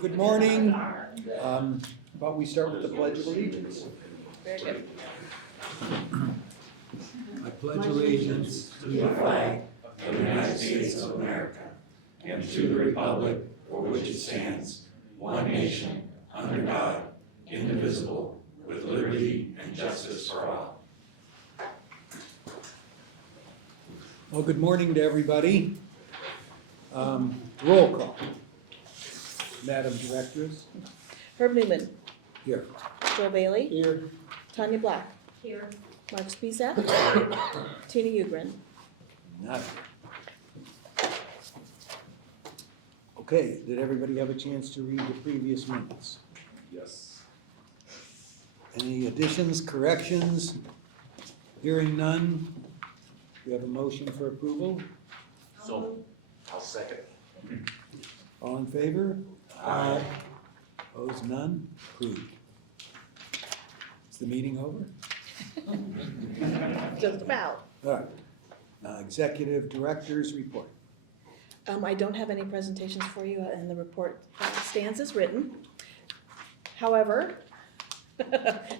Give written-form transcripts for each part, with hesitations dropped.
Good morning. How about we start with the Pledge of Allegiance? Very good. I pledge allegiance to the flag of the United States of America and to the republic for which it stands, one nation, under God, indivisible, with liberty and justice for all. Well, good morning to everybody. Roll call. Madam Directress. Herb Newman, Here. Joe Bailey, Here. Tanya Black, Here. Mark Spizak, Tina Ugrin. None. Okay, did everybody have a chance to read the previous minutes? Yes. Any additions, corrections? Hearing none, we have a motion for approval. So, I'll second. All in favor? Aye. Opposed, none? Approved. Is the meeting over? Just about. All right. Executive Director's report. I don't have any presentations for you, and the report stands as written. However,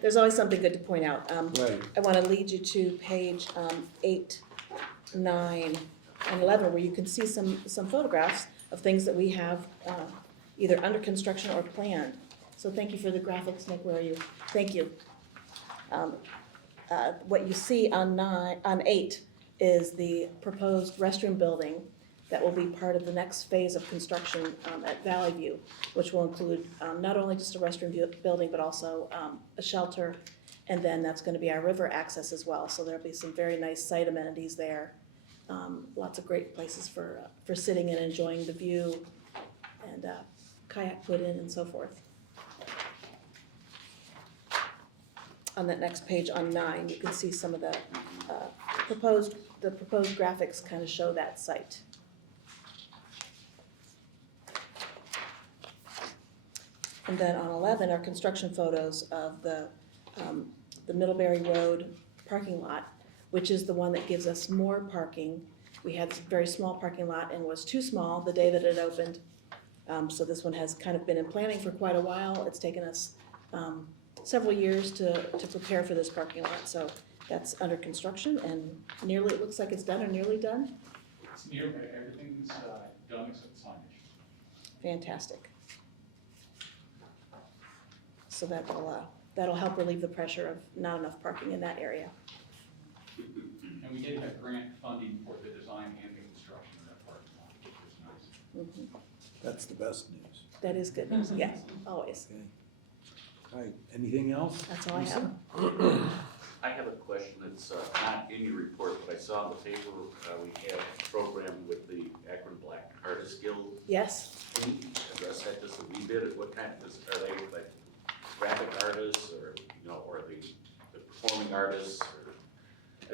there's always something good to point out. Right. I want to lead you to page 8, 9, and 11, where you can see some photographs of things that we have either under construction or planned. So thank you for the graphics, Nick. Where are you? Thank you. What you see on 8 is the proposed restroom building that will be part of the next phase of construction at Valley View, which will include not only just a restroom building, but also a shelter, and then that's going to be our river access as well. So there'll be some very nice site amenities there. Lots of great places for sitting and enjoying the view, and kayak put in and so forth. On that next page on 9, you can see some of the proposed graphics kind of show that site. And then on 11 are construction photos of the Middlebury Road parking lot, which is the one that gives us more parking. We had this very small parking lot and was too small the day that it opened. So this one has kind of been in planning for quite a while. It's taken us several years to prepare for this parking lot. So that's under construction and nearly, it looks like it's done or nearly done. It's near, everything's done except signage. Fantastic. So that'll help relieve the pressure of not enough parking in that area. And we did have grant funding for the design and the construction of that parking lot, which was nice. That's the best news. That is good news, yes, always. Okay. All right, anything else? That's all I have. I have a question that's not in your report, but I saw in the paper we have a program with the Akron Black Artists Guild. Yes, Can you address that just a wee bit? What kind of, are they like graphic artists or, or the performing artists, or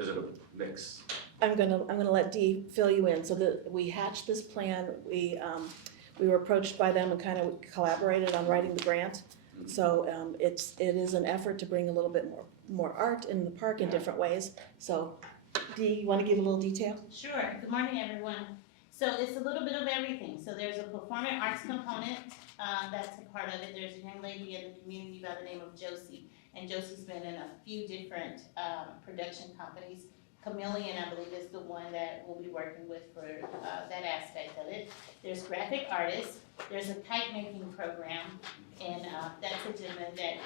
is it a mix? I'm gonna let Dee fill you in. So we hatched this plan. We were approached by them and kind of collaborated on writing the grant. So it is an effort to bring a little bit more art in the park in different ways. So Dee, you want to give a little detail? Sure. Good morning, everyone. So it's a little bit of everything. So there's a performing arts component. That's a part of it. There's a young lady in the community by the name of Josie. And Josie's been in a few different production companies. Chameleon, I believe, is the one that we'll be working with for that aspect of it. There's graphic artists. There's a kite making program. And that's a gentleman that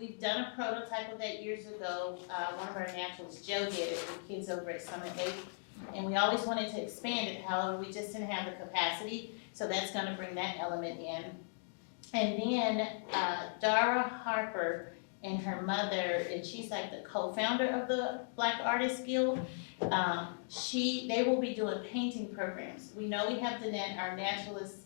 we've done a prototype of that years ago. One of our naturalists, Joe, did it with kids over at Summit Lake. And we always wanted to expand it, however, we just didn't have the capacity. So that's gonna bring that element in. And then Dara Harper and her mother, and she's like the co-founder of the Black Artists Guild. They will be doing painting programs. We know we have our naturalists,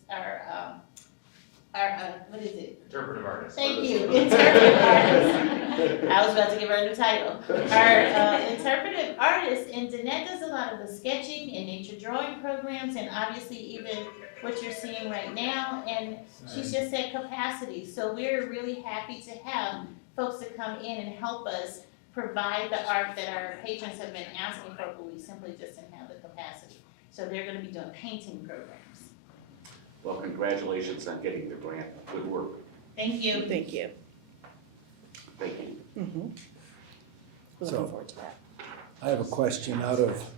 what is it? Interpretive artists. Thank you, interpretive artists. I was about to give her a new title. Our interpretive artists, and Danette does a lot of the sketching and nature drawing programs, and obviously even what you're seeing right now, and she's just at capacity. So we're really happy to have folks that come in and help us provide the art that our patrons have been asking for, but we simply just didn't have the capacity. So they're gonna be doing painting programs. Well, congratulations on getting the grant. Good work. Thank you. Thank you. Thank you. Mhm. We're So- looking forward to that. I have a question out of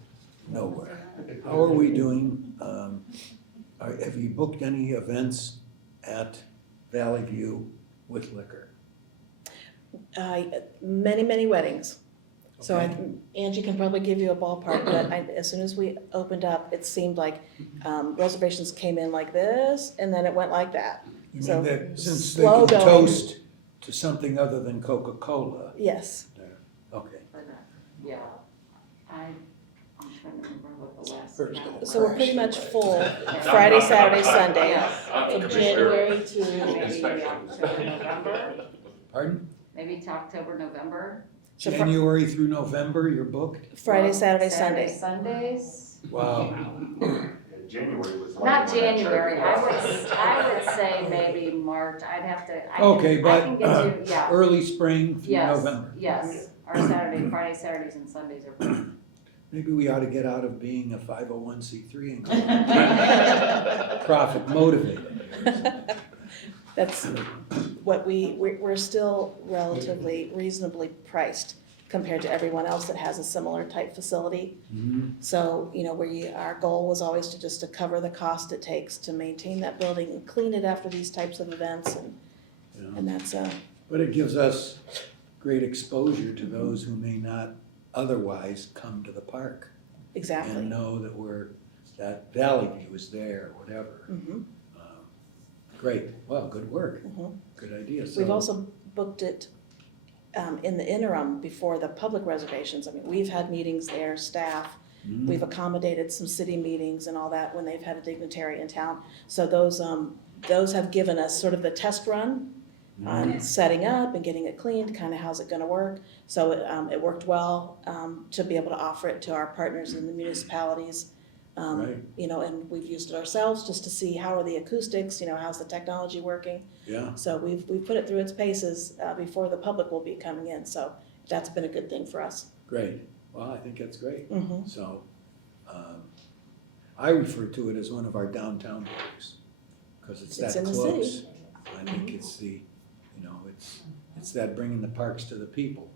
nowhere. How are we doing? Have you booked any events at Valley View with liquor? Many weddings. So Okay. Angie can probably give you a ballpark, but as soon as we opened up, it seemed like reservations came in like this, and then it went like that. You So, mean that since they slow can going. toast to something other than Coca-Cola? Yes. Okay. Yeah, I'm trying to remember what the last. First count of all. was. So we're pretty much full Friday, Saturday, Sunday, Yes. from January to, Maybe October, November, Pardon? maybe to October, November. So January through November, you're booked? Friday, Well, Saturday, Sunday. Sundays. Wow. January was. Not January, I would say maybe March, I'd have to. I can- Okay, I but can get you, yeah, early spring through yes, November. yes, our Friday, Saturdays and Sundays are free. Maybe we ought to get out of being a 501c3 and go profit motivated. That's what we're still relatively reasonably priced compared to everyone else that has a similar type facility. Mhm. So, our goal was always to cover the cost it takes to maintain that building and clean it after these types of events, Yeah. and that's, But it gives us great exposure to those who may not otherwise come to the park exactly. and know that Valley View is there, or whatever. Mhm. Great, well, good work, Mhm. good idea. We've So, also booked it in the interim before the public reservations. I mean, we've had meetings there, staff, mhm, we've accommodated some city meetings and all that when they've had a dignitary in town. So those have given us sort of the test run on setting up and getting it cleaned, kind of how's it gonna work. So it worked well to be able to offer it to our partners in the municipalities. Right. And we've used it ourselves just to see how are the acoustics, how's the technology working. yeah, So we've put it through its paces before the public will be coming in, so that's been a good thing for us. great. Well, I think that's great. Mhm. So, I refer to it as one of our downtown parks, because it's It's that in the close. city. I think it's it's that bringing the parks to the people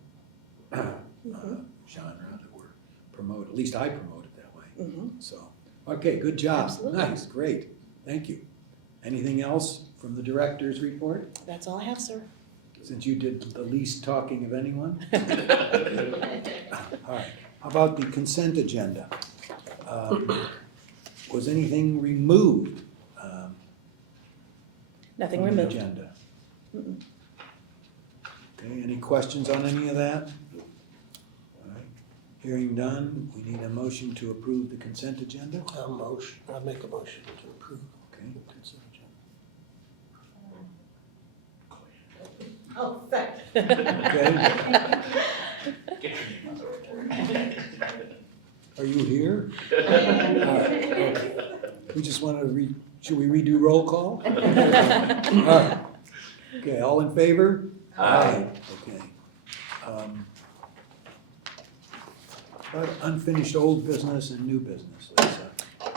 Mhm. genre that we're promoting, at least I promote it that way, Mhm. so. Okay, good job. Absolutely. Nice, great, thank you. Anything else from the director's report, That's all I have, sir. since you did the least talking of anyone? All right, how about the consent agenda? Was anything removed Nothing from the removed. agenda? Mm-mm. Okay, any questions on any of that? All right, hearing none, we need a motion to approve the consent agenda. I'll make a motion to approve Okay, the consent agenda. Oh, second. okay, are you here? All right, okay. We just want to should we redo roll call? All right, okay, all in favor? Aye. Okay. About unfinished old business and new business, Lisa.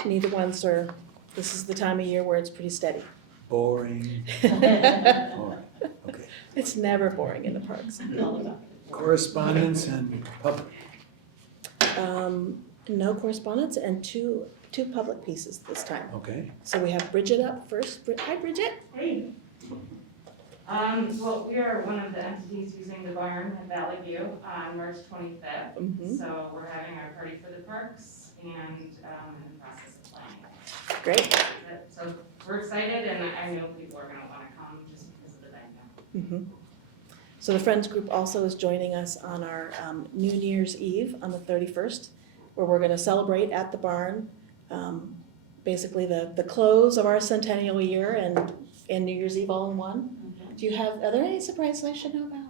Neither one, sir. This is the time of year where it's pretty steady. Boring. All right, okay. It's never boring in the parks. Correspondence and public. No correspondence and two public pieces this time. Okay, So we have Bridget up first. Hi, Bridget. Hey. Well, we are one of the entities using the barn at Valley View on March 25th. Mhm. So we're having our party for the parks and in the process of planning. Great. So we're excited and I know people are gonna wanna come just because of the venue. Mhm. So the Friends Group also is joining us on our New Year's Eve on the 31st, where we're gonna celebrate at the barn, basically the close of our centennial year and New Year's Eve all in one. Are there any surprises I should know about?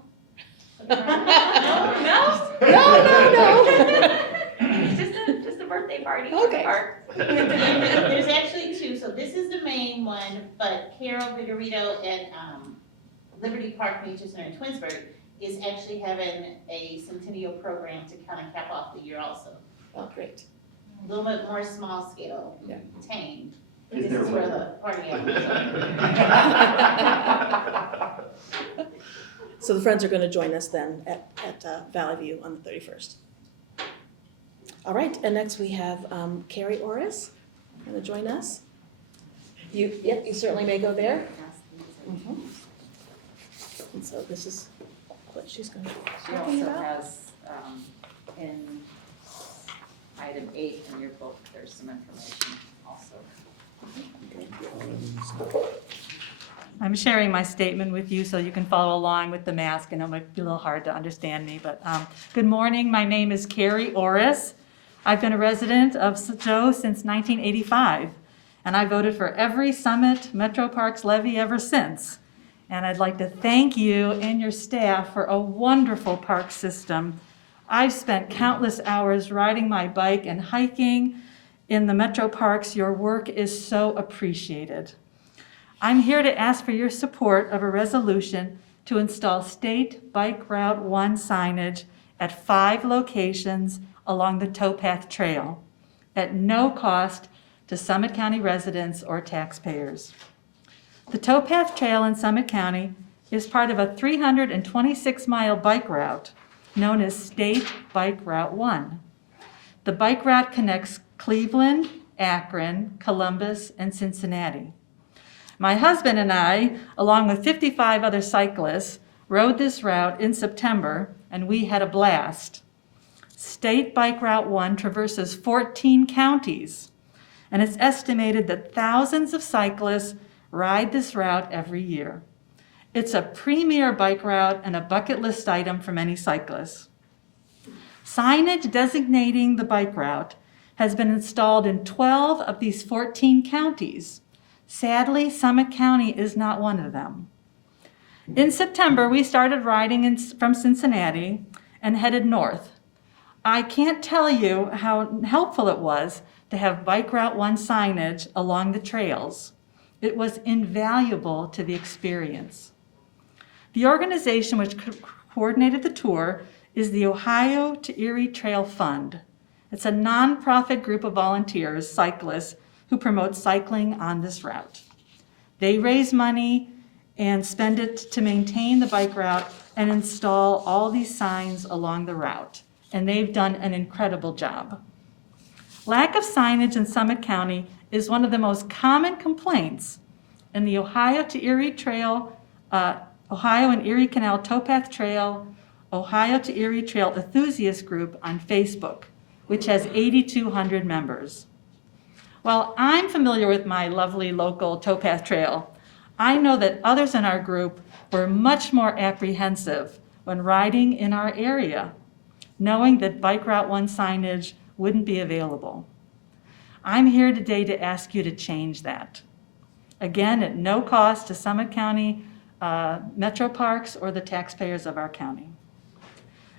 No. Just a birthday party for the Okay. park. There's actually two, so this is the main one, but Carol Vigorito at Liberty Park Nature Center in Twinsburg is actually having a centennial program to kind of cap off the year also. Oh, great. A little bit more small scale, Yeah. tame, Is This there is where liquor? the party animals are. So the Friends are gonna join us then at Valley View on the 31st. All right, and next we have Carrie Orris, gonna join us. Yep, you certainly may go there. Mhm. And so this is what she's gonna be She talking also about. has, in item 8 in your book, there's some information also. I'm sharing my statement with you so you can follow along with the mask, and it might be a little hard to understand me, but good morning. My name is Carrie Orris. I've been a resident of Joe since 1985, and I voted for every Summit Metro Parks levy ever since. And I'd like to thank you and your staff for a wonderful park system. I've spent countless hours riding my bike and hiking in the Metro Parks. Your work is so appreciated. I'm here to ask for your support of a resolution to install State Bike Route 1 signage at 5 locations along the Towpath Trail at no cost to Summit County residents or taxpayers. The Towpath Trail in Summit County is part of a 326-mile bike route known as State Bike Route 1. The bike route connects Cleveland, Akron, Columbus, and Cincinnati. My husband and I, along with 55 other cyclists, rode this route in September, and we had a blast. State Bike Route 1 traverses 14 counties, and it's estimated that thousands of cyclists ride this route every year. It's a premier bike route and a bucket list item for many cyclists. Signage designating the bike route has been installed in 12 of these 14 counties. Sadly, Summit County is not one of them. In September, we started riding from Cincinnati and headed north. I can't tell you how helpful it was to have Bike Route 1 signage along the trails. It was invaluable to the experience. The organization which coordinated the tour is the Ohio to Erie Trail Fund. It's a nonprofit group of volunteers, cyclists, who promote cycling on this route. They raise money and spend it to maintain the bike route and install all these signs along the route. And they've done an incredible job. Lack of signage in Summit County is one of the most common complaints in the Ohio to Erie Trail, Ohio and Erie Canal Towpath Trail, Ohio to Erie Trail Enthusiast Group on Facebook, which has 8,200 members. While I'm familiar with my lovely local Towpath Trail, I know that others in our group were much more apprehensive when riding in our area, knowing that Bike Route 1 signage wouldn't be available. I'm here today to ask you to change that. Again, at no cost to Summit County Metro Parks or the taxpayers of our county.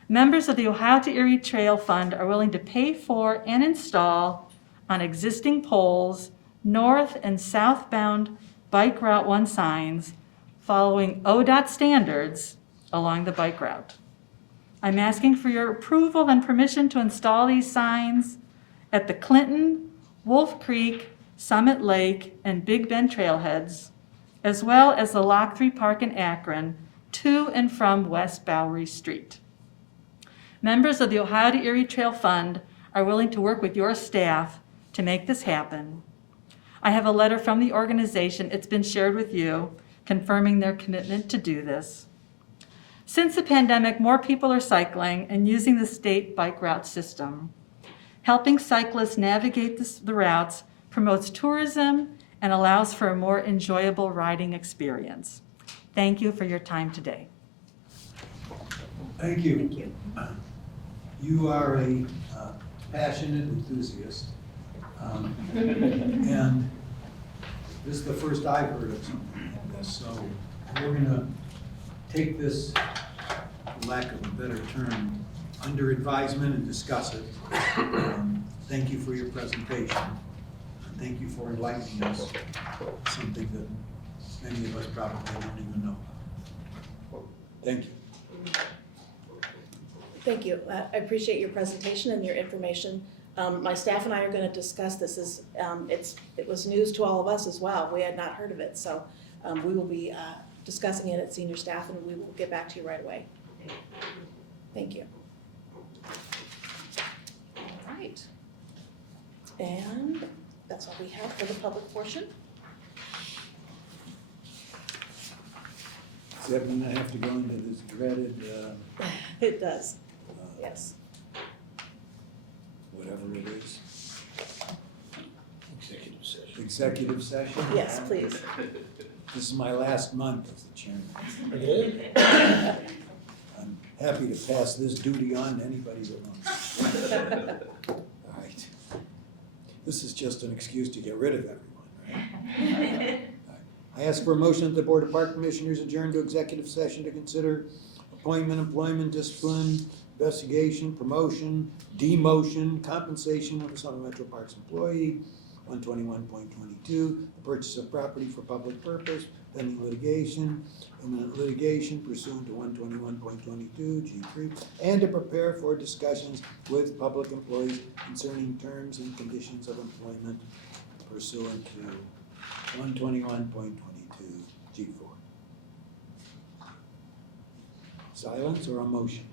Members of the Ohio to Erie Trail Fund are willing to pay for and install on existing poles north and southbound Bike Route 1 signs following ODOT standards along the bike route. I'm asking for your approval and permission to install these signs at the Clinton, Wolf Creek, Summit Lake, and Big Bend trailheads, as well as the Lock 3 Park in Akron to and from West Bowery Street. Members of the Ohio to Erie Trail Fund are willing to work with your staff to make this happen. I have a letter from the organization, it's been shared with you, confirming their commitment to do this. Since the pandemic, more people are cycling and using the state bike route system. Helping cyclists navigate the routes promotes tourism and allows for a more enjoyable riding experience. Thank you for your time today. Thank you. Thank you. You are a passionate enthusiast. And this is the first I've heard of something like this. So we're going to take this, for lack of a better term, under advisement and discuss it. Thank you for your presentation. Thank you for enlightening us, something that many of us probably don't even know. Thank you. Thank you. I appreciate your presentation and your information My staff and I are gonna discuss this, it was news to all of us as well, we had not heard of it, so we will be discussing it at senior staff and we will get back to you right away. Thank you. All right. And that's all we have for the public portion. Does that mean I have to go into this dreaded, It does, yes. whatever it is, Executive session. executive session? Yes, please. This is my last month as the chairman. Okay. I'm happy to pass this duty on to anybody that wants. All right. This is just an excuse to get rid of everyone, right? I ask for a motion that the Board of Park Commissioners adjourn to executive session to consider appointment, employment, discipline, investigation, promotion, demotion, compensation of a Southern Metro Parks employee, 121.22, the purchase of property for public purpose, pending litigation, imminent litigation pursuant to 121.22 G3, and to prepare for discussions with public employees concerning terms and conditions of employment pursuant to 121.22 G4. Silence or a motion?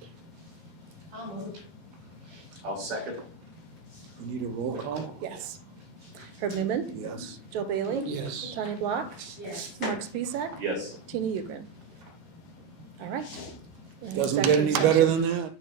I'll second. We need a roll call? Yes. Herb Newman, Yes. Joe Bailey, Yes. Tanya Block, Yes. Mark Spisak, Yes. Tina Ugrin. All right. Doesn't get any better than that?